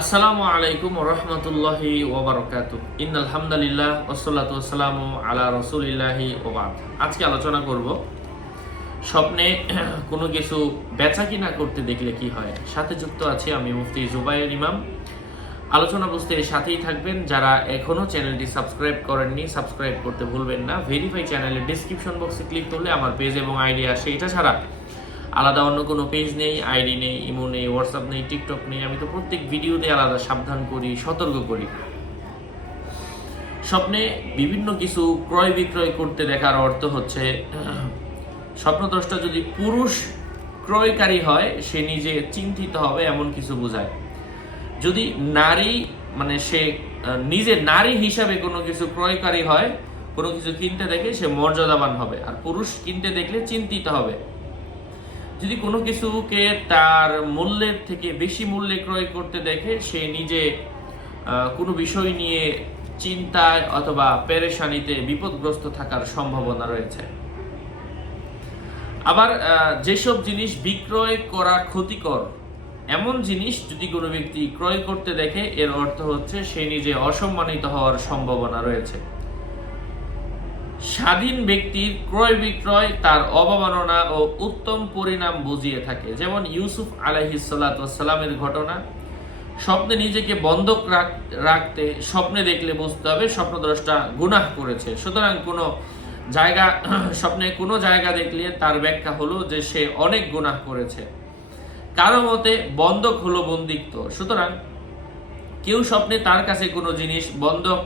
আসসালামু আলাইকুম রহমতুল্লাহি ওবরকাতু ইন্নাল হামদুলিল্লাহ ওয়াসসালাতু ওয়াসসালামু আলা রাসূলিল্লাহি ওয়া বাদ। আজকে আলোচনা করব স্বপ্নে কোনো কিছু বেচা কিনা করতে দেখলে কি হয়। সাথে যুক্ত আছি আমি মুফতি জুবায়ের ইমাম। আলোচনা বুঝতে সাথেই থাকবেন। যারা এখনো চ্যানেলটি সাবস্ক্রাইব করেননি সাবস্ক্রাইব করতে ভুলবেন না। ভেরিফাই চ্যানেলের ডেসক্রিপশন বক্সে ক্লিক করলে আমার পেজ এবং আইডি আসে। এটা ছাড়া আলাদা অন্য কোনো পেজ নেই, আইডি নেই, ইমো নেই, হোয়াটসঅ্যাপ নেই, টিকটক নেই। আমি তো প্রত্যেক ভিডিওতে আলাদা সাবধান করি, সতর্ক করি। স্বপ্নে বিভিন্ন কিছু ক্রয় বিক্রয় করতে দেখার অর্থ হচ্ছে স্বপ্নদ্রষ্টা যদি পুরুষ ক্রয়কারী হয় সে নিজে চিন্তিত হবে এমন কিছু বোঝায়। যদি নারী সে নিজে নারী হিসাবে কোনো কিছু ক্রয়কারী হয়, কোনো কিছু কিনতে দেখে সে মর্যাদাবান হবে, আর পুরুষ কিনতে দেখলে চিন্তিত হবে। যদি কোনো কিছুকে তার মূল্যের থেকে বেশি মূল্যে ক্রয় করতে দেখে সে নিজে কোনো বিষয় নিয়ে চিন্তায় অথবা পেরেশানিতে বিপদগ্রস্ত থাকার সম্ভাবনা রয়েছে। আবার যেসব জিনিস বিক্রয় করা ক্ষতিকর এমন জিনিস যদি কোনো ব্যক্তি ক্রয় করতে দেখে এর অর্থ হচ্ছে সে নিজে অসম্মানিত হওয়ার সম্ভাবনা রয়েছে। স্বাধীন ব্যক্তির ক্রয় বিক্রয় তার অবমাননা ও উত্তম পরিণাম বুঝিয়ে থাকে। যেমন ইউসুফ আলাইহিস সালাতু ওয়াস সালামের ঘটনা। স্বপ্নে নিজেকে বন্ধক রাখতে স্বপ্নে দেখলে বুঝতে হবে স্বপ্নদ্রষ্টা গুনাহ করেছে। সুতরাং স্বপ্নে কোনো জায়গা দেখলে তার ব্যাখ্যা হলো যে সে অনেক গুনাহ করেছে। কারো মতে বন্ধক হলো বন্দিত্ব। সুতরাং কেউ স্বপ্নে তার কাছে কোনো জিনিস বন্ধক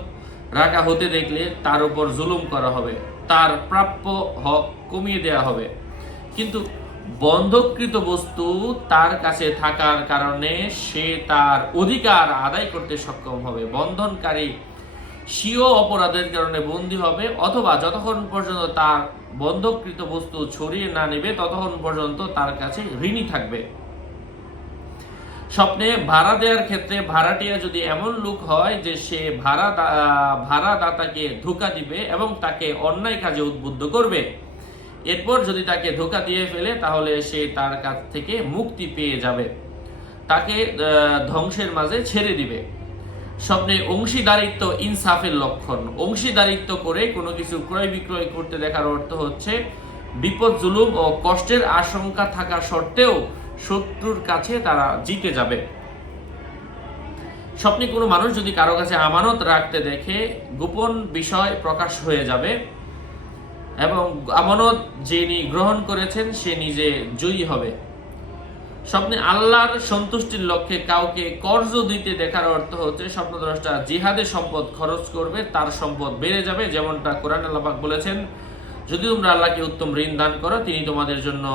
রাখা হতে দেখলে তার উপর জুলুম করা হবে, তার প্রাপ্য হক কমিয়ে দেওয়া হবে। কিন্তু বন্ধককৃত বস্তু তার কাছে থাকার কারণে সে তার অধিকার আদায় করতে সক্ষম হবে। বন্ধনকারী স্বীয় অপরাধের কারণে বন্দী হবে, অথবা যতক্ষণ পর্যন্ত তার বন্ধককৃত বস্তু ছড়িয়ে না নেবে ততক্ষণ পর্যন্ত তার কাছে ঋণী থাকবে। স্বপ্নে ভাড়া দেওয়ার ক্ষেত্রে ভাড়াটিয়া যদি এমন লোক হয় যে সে ভাড়াদাতাকে ধোঁকা দিবে এবং তাকে অন্যায় কাজে উদ্বুদ্ধ করবে, এরপর যদি তাকে ধোঁকা দিয়ে ফেলে তাহলে সে তার কাছ থেকে মুক্তি পেয়ে যাবে, তাকে ধ্বংসের মাঝে ছেড়ে দিবে। স্বপ্নে অংশীদারিত্ব ইনসাফের লক্ষণ। অংশীদারিত্ব করে কোনো কিছু ক্রয় বিক্রয় করতে দেখার অর্থ হচ্ছে বিপদ, জুলুম ও কষ্টের আশঙ্কা থাকা সত্ত্বেও শত্রুর কাছে তারা জিতে যাবে। স্বপ্নে কোনো মানুষ যদি কারো কাছে আমানত রাখতে দেখে গোপন বিষয় প্রকাশ হয়ে যাবে এবং আমানত যিনি গ্রহণ করেছেন সে নিজে জয়ী হবে। স্বপ্নে আল্লাহর সন্তুষ্টির লক্ষ্যে কাউকে কর্জ দিতে দেখার অর্থ হচ্ছে স্বপ্নদ্রষ্টা জিহাদে সম্পদ খরচ করবে, তার সম্পদ বেড়ে যাবে। যেমনটা কোরআন আল্লাহ পাক বলেছেন, যদি তোমরা আল্লাহকে উত্তম ঋণ দান করো তিনি তোমাদের জন্য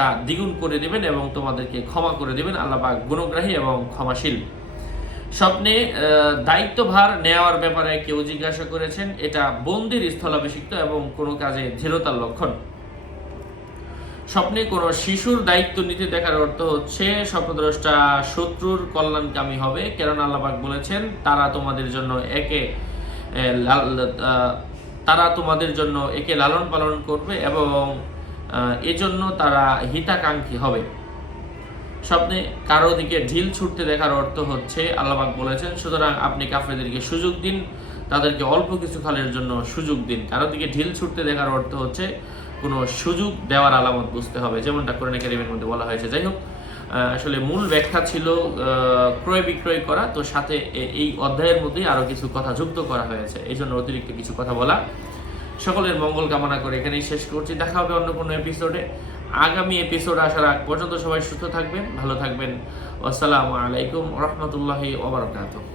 তা দ্বিগুণ করে দেবেন এবং তোমাদেরকে ক্ষমা করে দেবেন। আল্লাহ পাক গুণগ্রাহী এবং ক্ষমাশীল। স্বপ্নে দায়িত্বভার নেওয়ার ব্যাপারে কেউ জিজ্ঞাসা করেছেন, এটা বন্দির স্থলাভিষিক্ত এবং কোনো কাজে ধীরতার লক্ষণ। স্বপ্নে কোনো শিশুর দায়িত্ব নিতে দেখার অর্থ হচ্ছে স্বপ্নদ্রষ্টা শত্রুর কল্যাণকামী হবে, কেননা আল্লাহ পাক বলেছেন তারা তোমাদের জন্য একে লালন পালন করবে এবং এজন্য তারা হিতাকাঙ্ক্ষী হবে। স্বপ্নে কারো দিকে ঢিল ছুটতে দেখার অর্থ হচ্ছে আল্লাহ পাক বলেছেন সুতরাং আপনি কাফেরদেরকে সুযোগ দিন, তাদেরকে অল্প কিছু কালের জন্য সুযোগ দিন। কারো দিকে ঢিল ছুটতে দেখার অর্থ হচ্ছে কোনো সুযোগ দেওয়ার আলামত বুঝতে হবে, যেমনটা কোরআন কারীমের মধ্যে বলা হয়েছে। যাই হোক, আসলে মূল ব্যাখ্যা ছিল ক্রয় বিক্রয় করা, তো সাথে এই অধ্যায়ের মধ্যেই আরো কিছু কথা যুক্ত করা হয়েছে, এই জন্য অতিরিক্ত কিছু কথা বলা। সকলের মঙ্গল কামনা করে এখানেই শেষ করছি। দেখা হবে অন্য কোনো এপিসোডে। আগামী এপিসোড আসার আগ পর্যন্ত সবাই সুস্থ থাকবেন, ভালো থাকবেন। আসসালামু আলাইকুম রহমতুল্লাহি ওয়া বারাকাতুহু।